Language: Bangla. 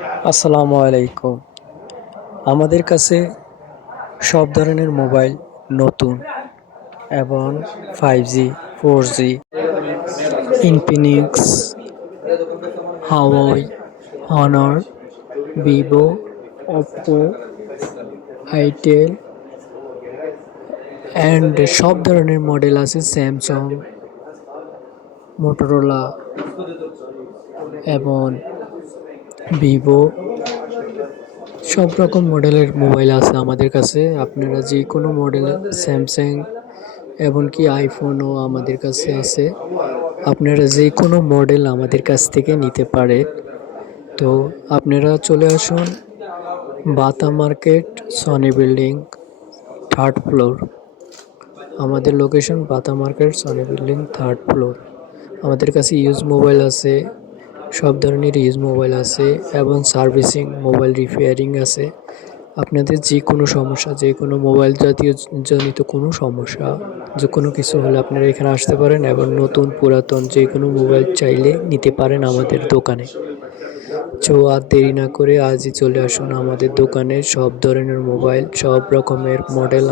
আসসালামু আলাইকুম। আমাদের কাছে সব ধরনের মোবাইল নতুন এবং 5G, 4G, Infinix, Hawaii, Honor, Vivo, Oppo, itel and সব ধরনের মডেল আছে স্যামসাং, মোটরোলা এবং ভিভো। সব রকম মডেলের মোবাইল আছে আমাদের কাছে। আপনারা যে কোনো মডেল স্যামসাং এমনকি আইফোনও আমাদের কাছে আছে। আপনারা যে কোনো মডেল আমাদের কাছ থেকে নিতে পারেন। তো আপনারা চলে আসুন বাতা market, Sony building, 3rd floor. আমাদের লোকেশন বাতা market, Sony building, 3rd floor. আমাদের কাছে ইউজ মোবাইল আছে, সব ধরনের ইউজ মোবাইল আছে এবং সার্ভিসিং মোবাইল রিপেয়ারিং আছে। আপনাদের যে কোনো সমস্যা, যে কোনো মোবাইল জাতীয় জনিত কোনো সমস্যা, যে কোনো কিছু হলে আপনারা এখানে আসতে পারেন এবং নতুন পুরাতন যে কোনো মোবাইল চাইলে নিতে পারেন আমাদের দোকানে। তো আর দেরি না করে আজই চলে আসুন আমাদের দোকানে। সব ধরনের মোবাইল, সব রকমের মডেল